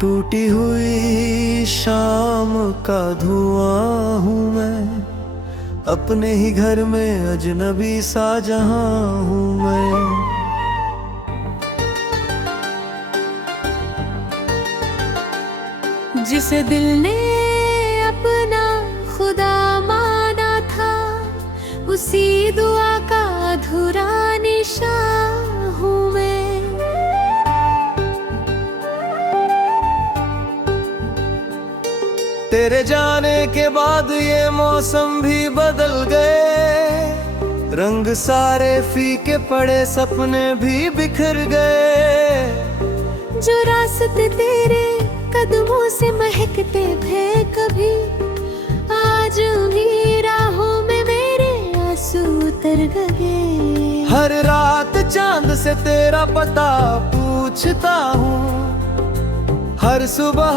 टूटी हुई शाम का धुआं हूँ मैं, अपने ही घर में अजनबी सा जहां हूँ मैं। जिसे दिल ने अपना खुदा माना था, उसी दुआ का अधूरा निशान हूँ मैं। तेरे जाने के बाद ये मौसम भी बदल गए, रंग सारे फीके पड़े, सपने भी बिखर गए। जो रास्ते तेरे कदमों से महकते थे कभी, आज उन्हीं राहों में मेरे आंसू उतर गए। हर रात चांद से तेरा पता पूछता हूँ, हर सुबह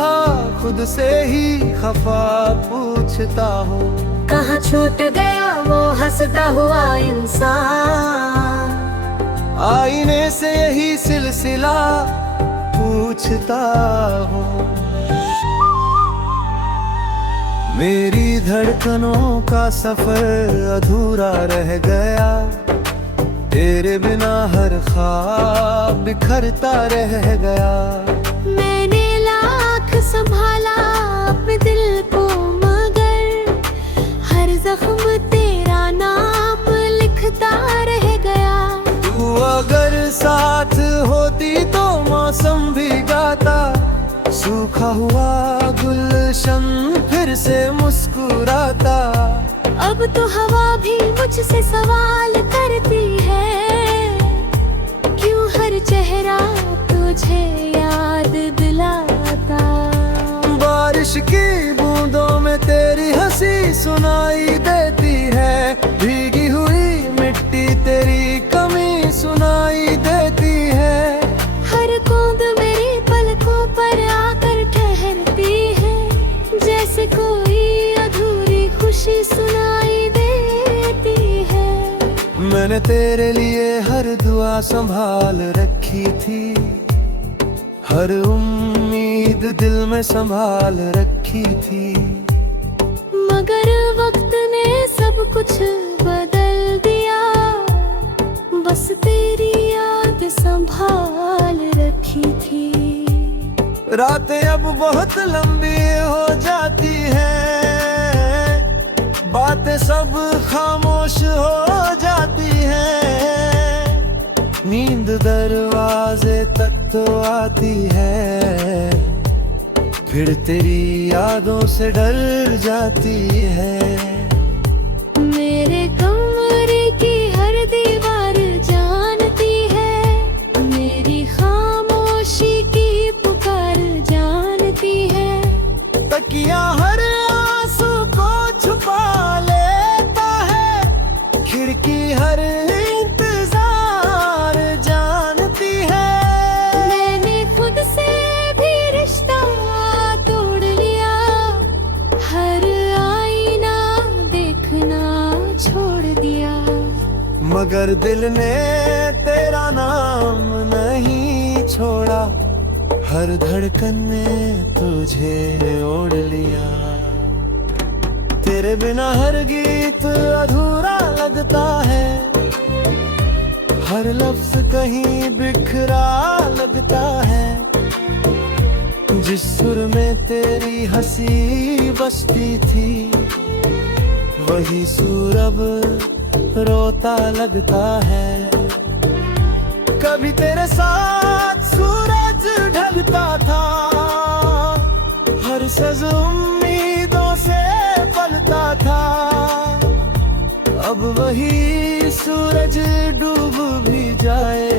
खुद से ही खफा पूछता हूँ। कहाँ छूट गया वो हंसता हुआ इंसान, आईने से यही सिलसिला पूछता हूँ। मेरी धड़कनों का सफर अधूरा रह गया, तेरे बिना हर ख्वाब बिखरता रह गया। मैंने लाख संभाला अपने दिल को, मगर हर जख्म तेरा नाम लिखता रह गया। तू अगर साथ होती तो मौसम भी गाता, सूखा हुआ गुलशन फिर से मुस्कुराता। अब तो हवा भी मुझसे सवाल करती है, क्यों हर चेहरा तुझे याद दिलाता। बारिश की बूंदों में तेरी हंसी सुनाई देती है, भीगी हुई मिट्टी तेरी कमी सुनाई देती है। हर बूंद मेरी पलकों पर आकर ठहरती है, जैसे कोई अधूरी खुशी सुनाई देती है। मैंने तेरे लिए हर दुआ संभाल रखी थी, हर उम्मीद दिल में संभाल रखी थी। मगर वक्त ने सब कुछ बदल दिया, बस तेरी याद संभाल रखी थी। रातें अब बहुत लंबी हो जाती हैं, बातें सब खामोश हो जाती हैं। नींद दरवाजे तक तो आती है, फिर तेरी यादों से डर जाती है। मेरे कमरे की हर दीवार जानती है, मेरी खामोशी की पुकार जानती है। तकिया हर आंसू को छुपा लेता है, खिड़की हर इंतजार जानती है। मैंने खुद से भी रिश्ता तोड़ लिया, हर आईना देखना छोड़ दिया। मगर दिल ने तेरा नाम नहीं छोड़ा, हर धड़कन ने तुझे ओढ़ लिया। तेरे बिना हर गीत अधूरा लगता है, हर लफ्ज कहीं बिखरा लगता है। जिस सुर में तेरी हंसी बसती थी, वही सुर अब रोता लगता है। कभी तेरे साथ सूरज ढलता था, हर सज उम्मीदों से पलता था। अब वही सूरज डूब भी जाए,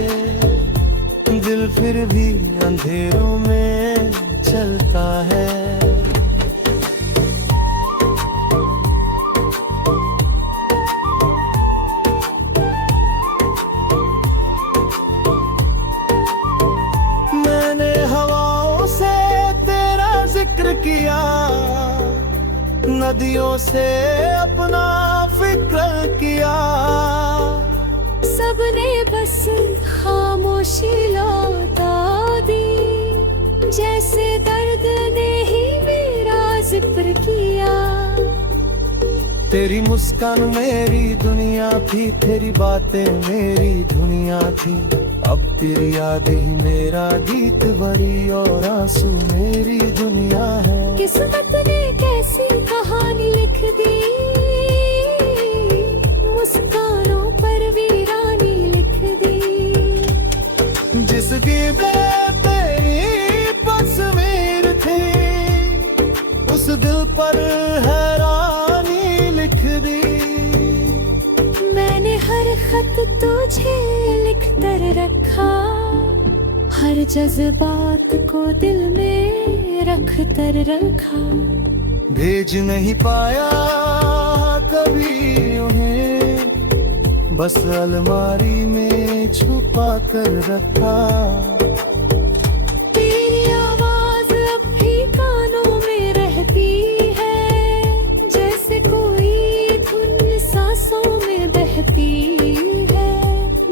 दिल फिर भी अंधेरों में चलता है। मैंने हवाओं से तेरा जिक्र किया, नदियों से अपना फिक्र किया। सबने बस खामोशी लौटा दी, जैसे दर्द ने ही मेरा जिक्र किया। तेरी मुस्कान मेरी दुनिया थी, तेरी बातें मेरी दुनिया थी। अब तेरी याद ही मेरा गीत भरी और आंसू मेरी दुनिया है। किस्मत ने कैसी कहानी लिख दी, मुस्कानों पर वीरानी लिख दी। जिसकी तेरी तस्वीर थी, उस दिल पर हैरानी लिख दी। मैंने हर खत तुझे लिख कर रखा, हर जज्बात को दिल में रख कर रखा। भेज नहीं पाया कभी उन्हें, बस अलमारी में छुपा कर रखा। तेरी आवाज अब भी कानों में रहती है, जैसे कोई धुन सांसों में बहती है।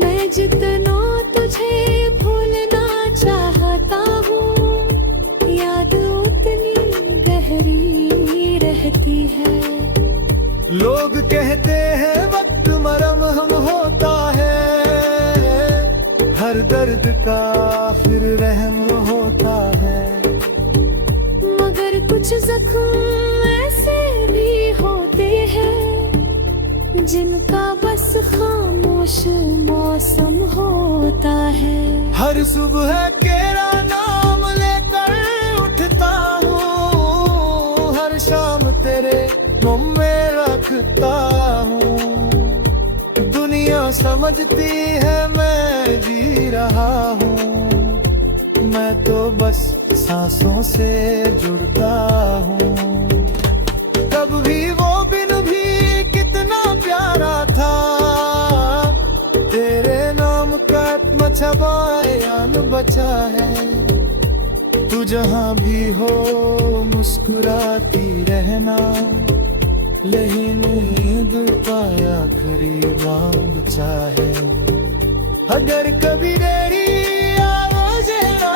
मैं जितना तुझे भूलना चाहता हूँ, याद उतनी गहरी रहती है। लोग कहते हैं वक्त मरहम हम होता है, हर दर्द का फिर रहम होता है। मगर कुछ जख्म ऐसे भी होते हैं, जिनका बस खामोश मौसम होता है। हर सुबह तेरा नाम लेकर उठता हूँ, हर शाम तेरे मुँह में रखता हूँ। दुनिया समझती है मैं जी रहा हूँ, मैं तो बस सांसों से जुड़ता हूँ। तब भी वो दिन भी कितना प्यारा था, तेरे नाम का मछबायान बचा है। तू जहाँ भी हो मुस्कुराती रहना, लेकिन ईद पाया करीब मांग चाहे। अगर कभी देरी आवाज ना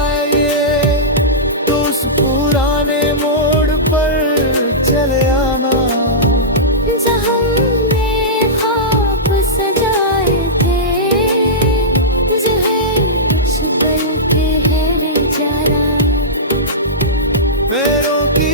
आए, तो उस पुराने मोड़ पर चले आना। जहाँ हमने ख्वाब सजाए थे, जहाँ कुछ गलते हैं जरा। पैरों की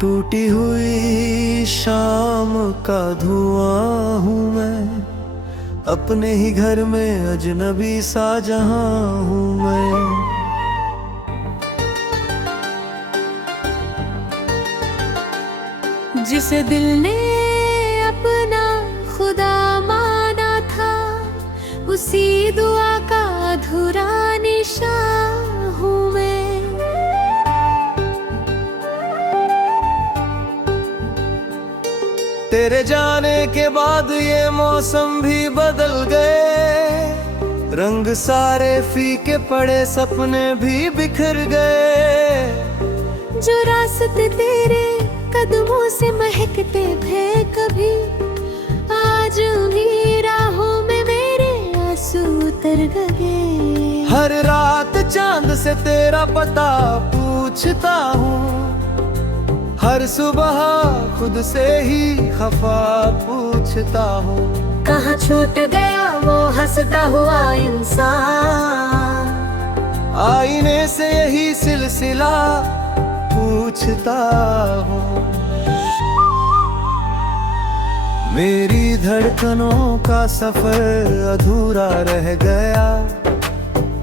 टूटी हुई शाम का धुआं हूँ मैं, अपने ही घर में अजनबी सा जहां हूँ मैं। जिसे दिल ने अपना खुदा माना था, उसी दुआ का अधूरा निशान हूँ मैं। तेरे जाने के बाद ये मौसम भी बदल गए, रंग सारे फीके पड़े, सपने भी बिखर गए। जो रास्ते तेरे कदमों से महकते थे कभी, आज उन्हीं राहों में मेरे आंसू उतर गए। हर रात चांद से तेरा पता पूछता हूँ, हर सुबह खुद से ही खफा पूछता हूँ। कहाँ छूट गया वो हंसता हुआ इंसान, आईने से यही सिलसिला पूछता हूँ। मेरी धड़कनों का सफर अधूरा रह गया,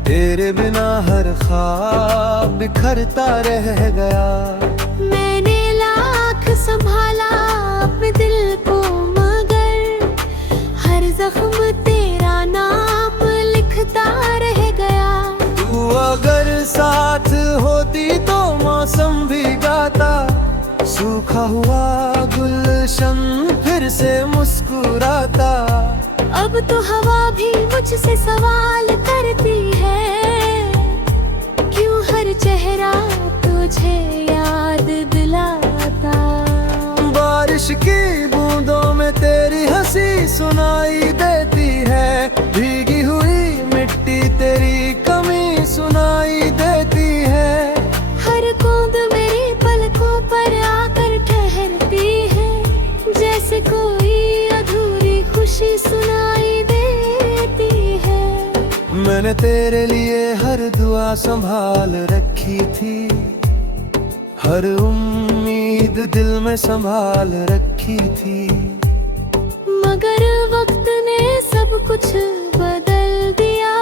तेरे बिना हर ख्वाब बिखरता रह गया। मैंने लाख संभाला अपने दिल को, मगर हर जख्म तेरा नाम लिखता रह गया। तू अगर साथ होती तो मौसम भी गाता, सूखा हुआ गुलशन फिर से मुस्कुराता। अब तो हवा भी मुझसे सवाल करती है, क्यों हर चेहरा तुझे याद याद दिलाता। बारिश की बूंदों में तेरी हंसी सुनाई देती है, भीगी हुई मिट्टी तेरी कमी सुनाई देती है। हर बूंद मेरी पलकों पर आकर ठहरती है, जैसे कोई अधूरी खुशी सुनाई देती है। मैंने तेरे लिए हर दुआ संभाल रखी थी, हर उम्मीद दिल में संभाल रखी थी। मगर वक्त ने सब कुछ बदल दिया,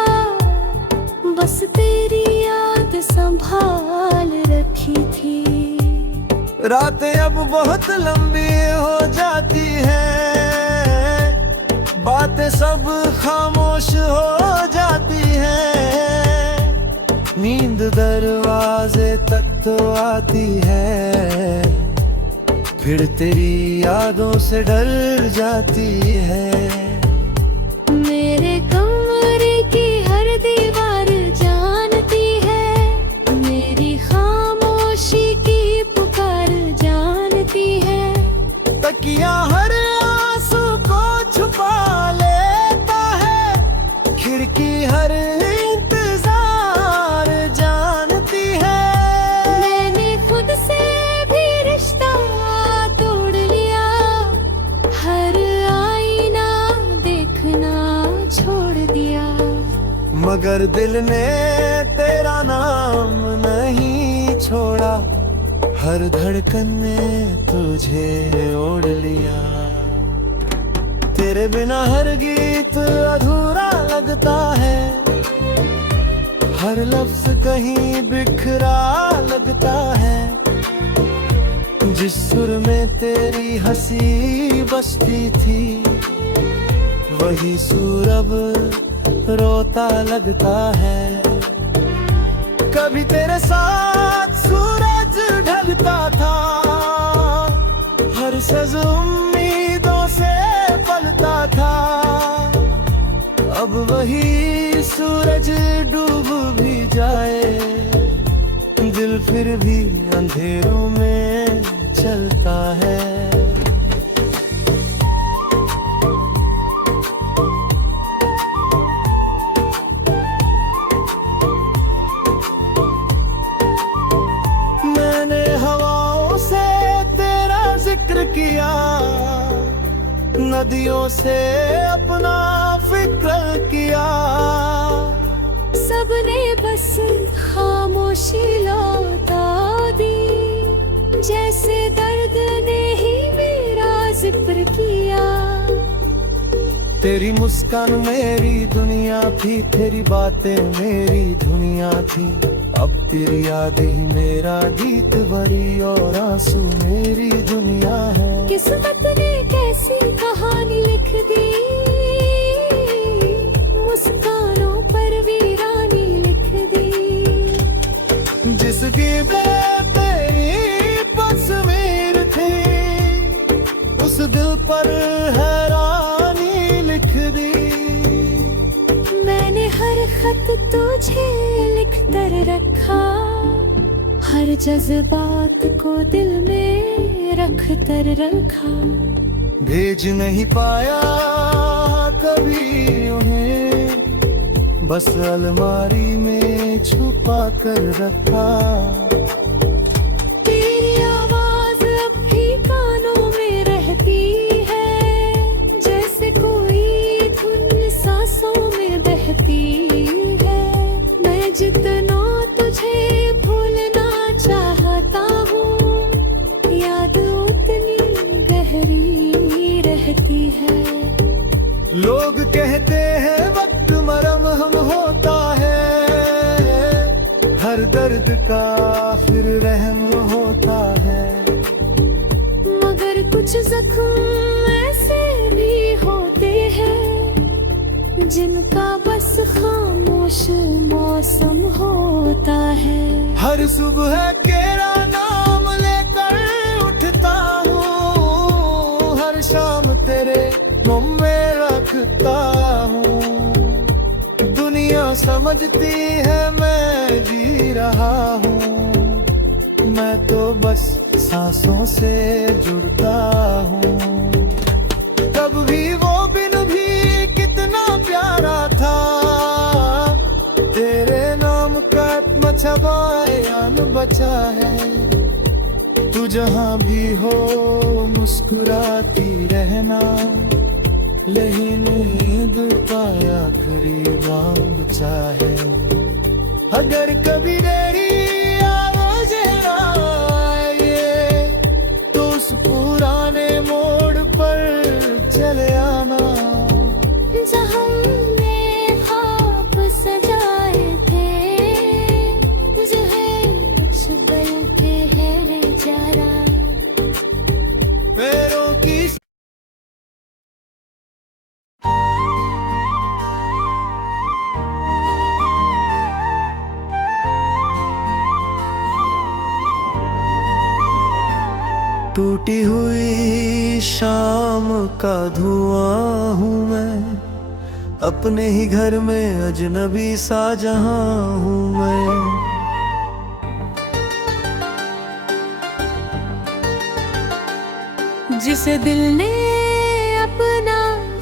बस तेरी याद संभाल रखी थी। रातें अब बहुत लंबी हो जाती हैं, बातें सब खामोश हो जाती हैं। नींद दरवाजे तक तो आती है, फिर तेरी यादों से डर जाती है। मेरे कमरे की हर दीवार जानती है, मेरी खामोशी की पुकार जानती है। तकिया हर आंसू को छुपा लेता है, खिड़की हर इंतजार जानती है। मैंने खुद से भी रिश्ता तोड़ लिया, हर आईना देखना छोड़ दिया। मगर दिल ने तेरा नाम नहीं छोड़ा, हर धड़कन ने तुझे ओढ़ लिया। तेरे बिना हर गीत अधूरा लगता है, हर लफ्ज कहीं बिखरा लगता है। जिस सुर में तेरी हंसी बसती थी, वही सुर अब रोता लगता है। कभी तेरे साथ सूरज ढलता था, हर सज उम्मीदों से पलता था। अब वही सूरज डूब भी जाए, दिल फिर भी अंधेरों में चलता है। मैंने हवाओं से तेरा जिक्र किया, नदियों से अपना फिक्र किया। सबने बस खामोशी लौटा दी, जैसे दर्द ने ही मेरा जिक्र किया। तेरी मुस्कान मेरी दुनिया थी, तेरी बातें मेरी दुनिया थी। अब तेरी याद ही मेरा गीत भरी और आंसू मेरी दुनिया है। किस्मत ने कैसी कहानी लिख दी, मुस्कानों पर वीरानी लिख दी। जिसकी तेरी तस्वीर थी, उस दिल पर हैरानी लिख दी। मैंने हर खत तुझे लिख कर रखा, हर जज्बात को दिल में रख कर रखा। भेज नहीं पाया कभी उन्हें, बस अलमारी में छुपा कर रखा। तेरी आवाज अब भी कानों में रहती है, जैसे कोई धुन सांसों में बहती है। मैं जितना तुझे भूलना चाहता हूँ, याद उतनी गहरी रहती है। लोग कहते हैं वक्त मरहम हम होता है, हर दर्द का फिर रहम होता है। मगर कुछ जख्म ऐसे भी होते हैं, जिनका बस खामोश मौसम होता है। हर सुबह तेरा नाम लेकर उठता हूँ, हर शाम तेरे मुँह में रखता हूँ। दुनिया समझती है मैं जी रहा हूँ, मैं तो बस सांसों से जुड़ता हूँ। तब भी वो बिन भी कितना प्यारा था, तेरे नाम का छबायान बचा है। तू जहाँ भी हो मुस्कुराती रहना, लेकिन ईद पाया करीब बचा है। अगर कभी मेरी आवाज़ आए तो उस पुराने मोड़ पर चले आना, जहाँ हमने ख्वाब सजाए थे, जो है कुछ पल पे है नजारा। पैरों की टूटी हुई शाम का धुआं हूँ मैं, अपने ही घर में अजनबी सा जहां हूँ मैं। जिसे दिल ने अपना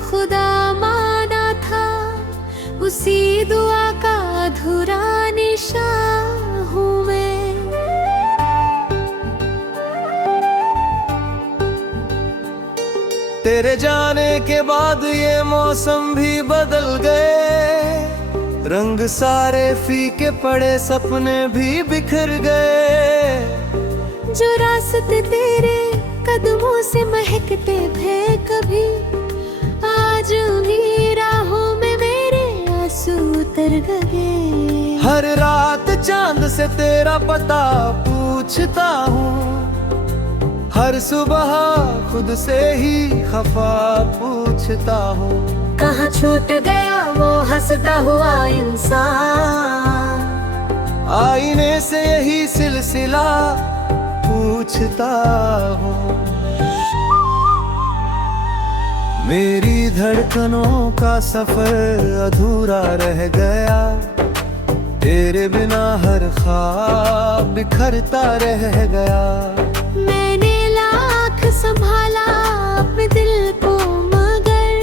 खुदा माना था, उसी दुआ का अधूरा निशान हूँ मैं। तेरे जाने के बाद ये मौसम भी बदल गए, रंग सारे फीके पड़े, सपने भी बिखर गए। जो रास्ते तेरे कदमों से महकते थे कभी, आज उन्हीं राहों में मेरे आंसू उतर गए। हर रात चांद से तेरा पता पूछता हूँ, हर सुबह खुद से ही खफा पूछता हूँ। कहाँ छूट गया वो हंसता हुआ इंसान, आईने से यही सिलसिला पूछता हूँ। मेरी धड़कनों का सफर अधूरा रह गया, तेरे बिना हर ख्वाब बिखरता रह गया। मैंने लाख संभाला अपने दिल को, मगर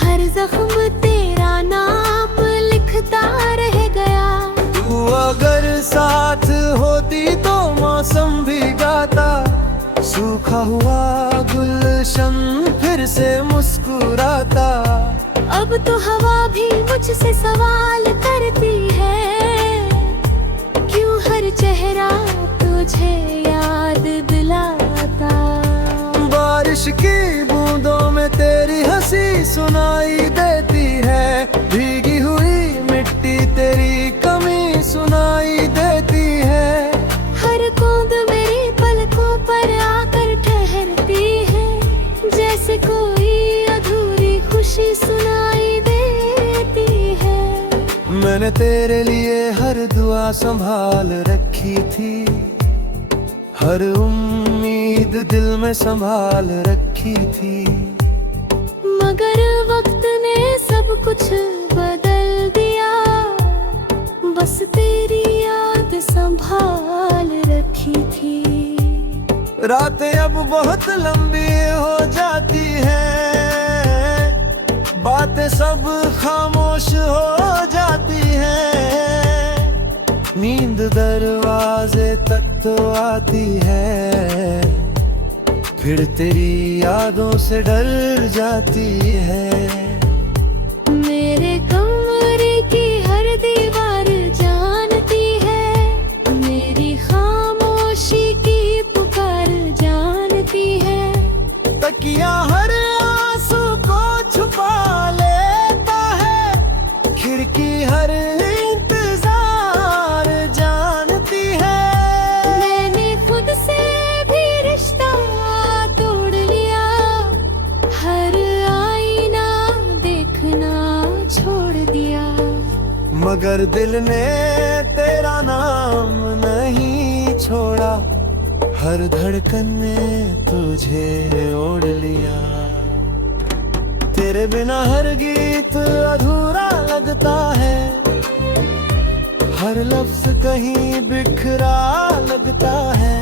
हर जख्म तेरा नाम लिखता रह गया। तू अगर साथ होती तो मौसम भी गाता, सूखा हुआ गुलशन फिर से मुस्कुराता। अब तो हवा भी मुझसे सवाल करती है, क्यों हर चेहरा तुझे याद दिलाता। बारिश की बूंदों में तेरी हंसी सुनाई देती है, भीगी हुई मिट्टी तेरी कमी सुनाई देती है। हर बूंद मेरी पलकों पर आकर ठहरती है, जैसे कोई अधूरी खुशी सुनाई देती है। मैंने तेरे लिए हर दुआ संभाल रखी थी, हर उम्मीद दिल में संभाल रखी थी। मगर वक्त ने सब कुछ बदल दिया, बस तेरी याद संभाल रखी थी। रातें अब बहुत लंबी हो जाती हैं, बातें सब खामोश हो जाती हैं। नींद दरवाजे तक तो आती है, फिर तेरी यादों से डर जाती है। मेरे कमरे की हर दीवार जानती है, मेरी खामोशी की पुकार जानती है। तकिया हर आंसू को छुपा लेता है, खिड़की हर इंतजार जानती है। मैंने खुद से भी रिश्ता तोड़ लिया, हर आईना देखना छोड़ दिया। मगर दिल ने तेरा नाम नहीं छोड़ा, हर धड़कन ने तुझे ओढ़ लिया। तेरे बिना हर गीत अधूरा लगता है, हर हर लफ्ज कहीं बिखरा लगता है।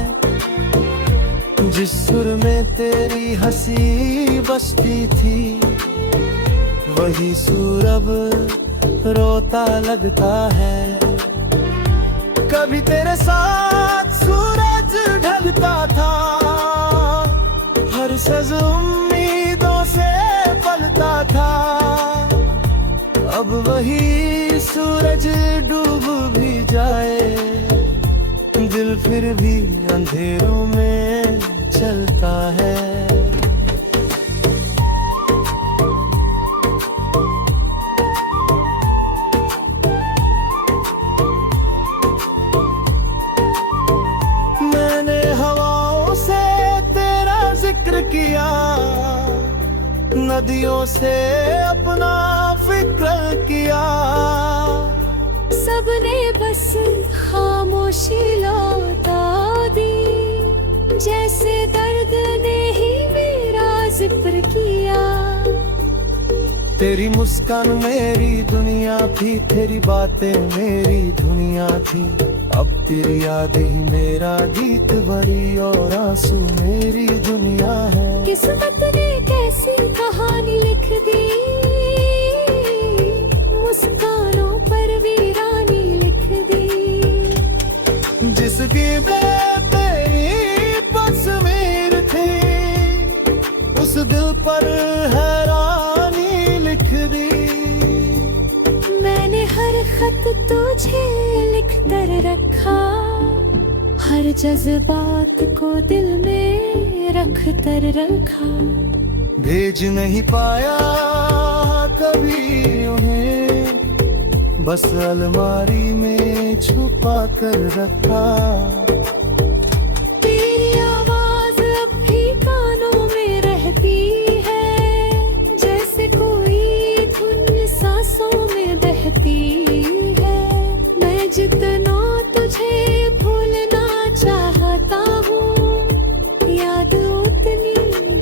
जिस सुर में तेरी हंसी बसती थी, वही सुर अब रोता लगता है। कभी तेरे साथ सूरज ढलता था, हर सज उम्मीदों से पलता था। अब वही सूरज डूब भी जाए, दिल फिर भी अंधेरों में चलता है। मैंने हवाओं से तेरा जिक्र किया, नदियों से अपना फिक्र किया। सबने बस खामोशी लौटा दी, जैसे दर्द ने ही मेरा जिक्र किया। तेरी मुस्कान मेरी दुनिया थी, तेरी बातें मेरी दुनिया थी। अब तेरी याद ही मेरा गीत भरी, और आंसू मेरी दुनिया है। किस्मत ने कैसी कहानी लिख दी, मुस्कानों पर वीरानी लिख दी। जिसकी तेरी तस्वीर थी, उस दिल पर हैरानी लिख दी। मैंने हर खत तुझे लिख कर रखा, हर जज्बात को दिल में रख कर रखा। भेज नहीं पाया कभी उन्हें, बस अलमारी में छुपा कर रखा। तेरी आवाज अब भी कानों में रहती है, जैसे कोई धुन सांसों में बहती है। मैं जितना तुझे भूलना चाहता हूँ, याद उतनी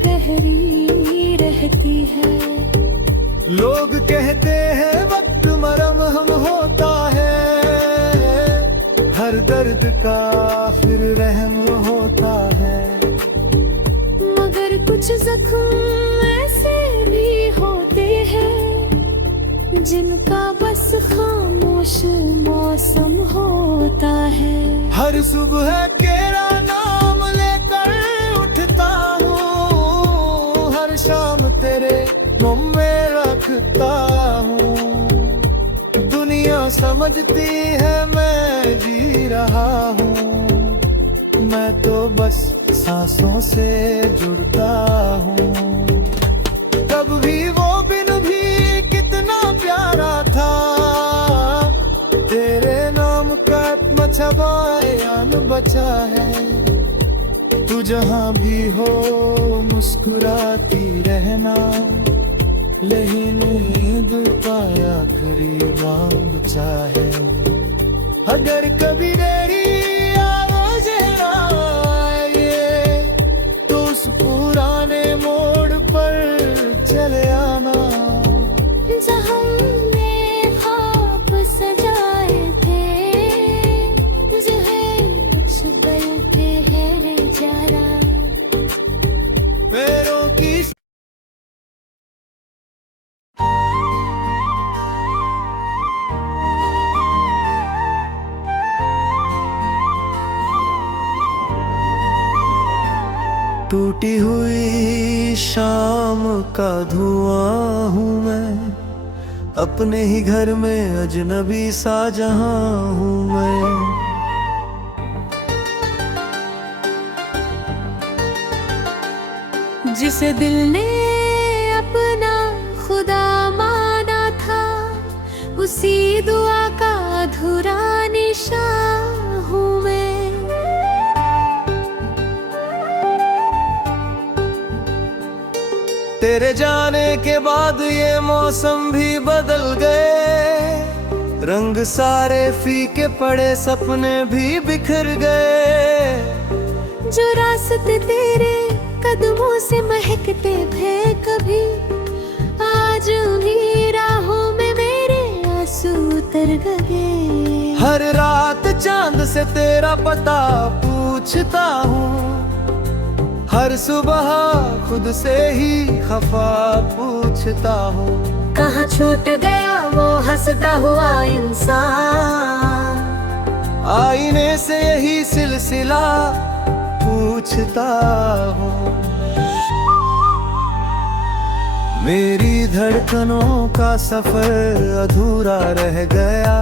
गहरी रहती है। लोग कहते हैं वक्त मरहम हम होता है, हर दर्द का फिर रहम होता है। मगर कुछ जख्म ऐसे भी होते हैं, जिनका बस खामोश मौसम होता है। हर सुबह तेरा नाम लेकर उठता हूँ, हर शाम तेरे मुँह में रखता हूँ। दुनिया समझती है मैं जी रहा हूँ, मैं तो बस सांसों से जुड़ता हूँ। तब भी वो दिन भी कितना प्यारा था, तेरे नाम का मछबायान बचा है। तू जहाँ भी हो मुस्कुराती रहना, लेकिन नींद पाया करीब बचा है। अगर कभी मेरी आवाज़ ना आए, तो उस पुराने मोड़ पर चले आना। जहाँ हमने ख्वाब सजाए थे, जिन्हें कुछ पल पे है जरा। पैरों की टूटी हुई शाम का धुआं हूँ मैं, अपने ही घर में अजनबी सा जहां हूँ मैं। जिसे दिल ने अपना खुदा माना था, उसी दुआ का अधूरा निशान हूँ मैं। तेरे जाने के बाद ये मौसम भी बदल गए, रंग सारे फीके पड़े, सपने भी बिखर गए। जो रास्ते तेरे कदमों से महकते थे कभी, आज उन्हीं राहों में मेरे आंसू उतर गए। हर से तेरा पता पूछता हूँ, हर सुबह खुद से ही खफा पूछता हूँ। कहाँ छूट गया वो हंसता हुआ इंसान, आईने से यही सिलसिला पूछता हूँ। मेरी धड़कनों का सफर अधूरा रह गया,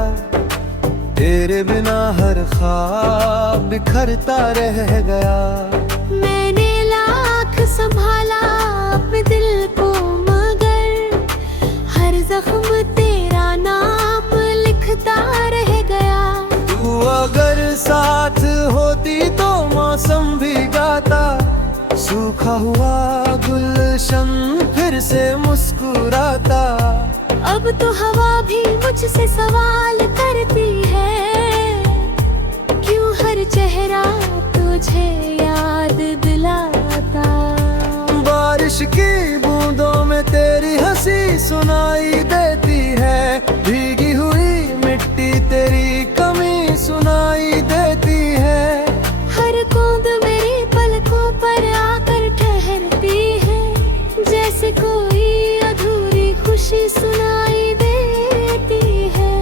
तेरे बिना हर ख्वाब बिखरता रह गया। मैंने लाख संभाला अपने दिल को, मगर हर जख्म तेरा नाम लिखता रह गया। तू अगर साथ होती तो मौसम भी गाता, सूखा हुआ गुलशन फिर से मुस्कुराता। अब तो हवा भी मुझसे सवाल करती है, क्यों हर चेहरा तुझे याद दिलाता। बारिश की बूंदों में तेरी हंसी सुनाई देती है, भीगी हुई मिट्टी तेरी कमी सुनाई देती है। हर बूंद मेरी पलकों पर आकर ठहरती है, जैसे कोई अधूरी खुशी सुनाई देती है।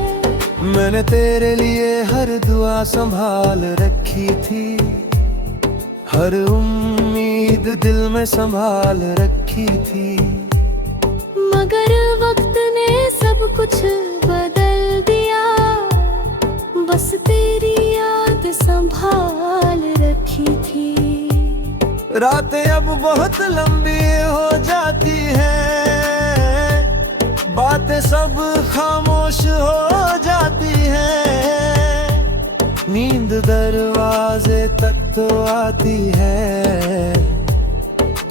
मैंने तेरे लिए हर दुआ संभाल रखी थी, हर उम्मीद दिल में संभाल रखी थी। मगर वक्त ने सब कुछ बदल दिया, बस तेरी याद संभाल रखी थी। रातें अब बहुत लंबी हो जाती हैं, बातें सब खामोश हो जाती हैं। नींद दरवाजे तक तो आती है,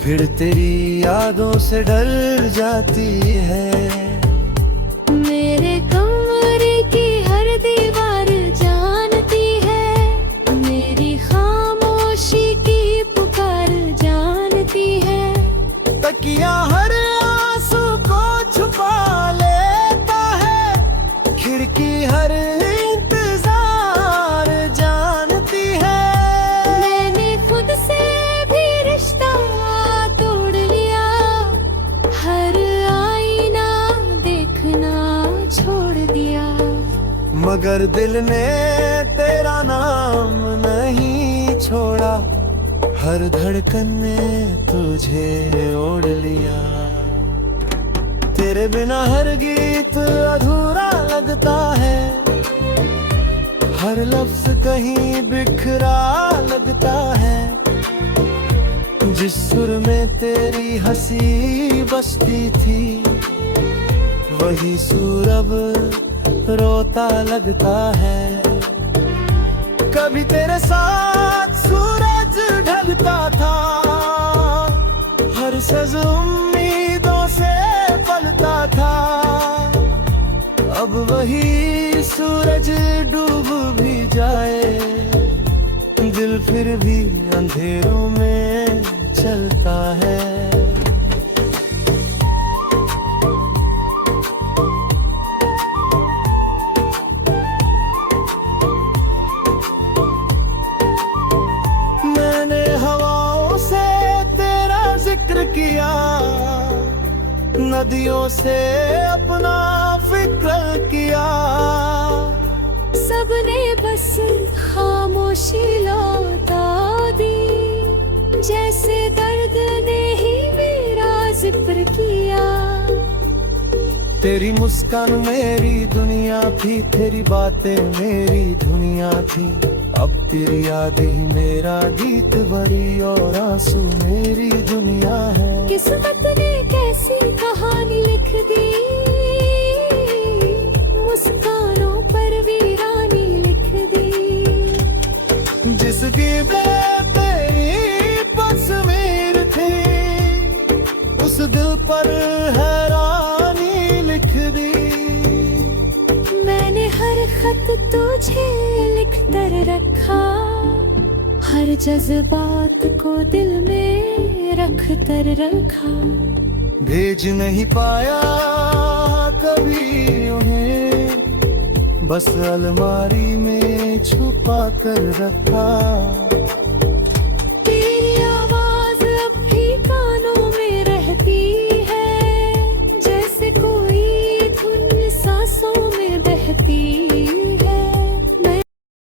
फिर तेरी यादों से डर जाती है। मेरे कमरे की हर दीवार जानती है, मेरी खामोशी की पुकार जानती है। तकिया हर आंसू को छुपा लेता है, खिड़की हर इंतजार जानती है। मैंने खुद से भी रिश्ता तोड़ लिया, हर आईना देखना छोड़ दिया। मगर दिल ने तेरा नाम नहीं छोड़ा, हर धड़कन ने तुझे ओढ़ लिया। तेरे बिना हर गीत अधूरा लगता है, हर लफ्ज कहीं बिखरा लगता है। जिस सुर में तेरी हंसी बसती थी, वही सुर अब रोता लगता है। कभी तेरे साथ सूरज ढलता था, हर सज उम्मीदों से पलता था। अब वही सूरज डूब भी जाए, दिल फिर भी अंधेरों में चलता है। मैंने हवाओं से तेरा जिक्र किया, नदियों से अपना फिक्र किया। सबने बस खामोशी लौटा दी, जैसे दर्द ने ही मेरा जिक्र किया। तेरी मुस्कान मेरी दुनिया थी, तेरी बातें मेरी दुनिया थी। अब तेरी याद ही मेरा गीत भरी और आंसू मेरी दुनिया है। किस्मत ने कैसी कहानी लिख दी, मुस्कानों पर वीरानी लिख दी। जिसकी तेरी तस्वीर थी, उस दिल पर हैरानी लिख दी। मैंने हर खत तुझे लिख कर रखा, हर जज्बात को दिल में रख कर रखा। भेज नहीं पाया कभी उन्हें, बस अलमारी में छुपा कर रखा।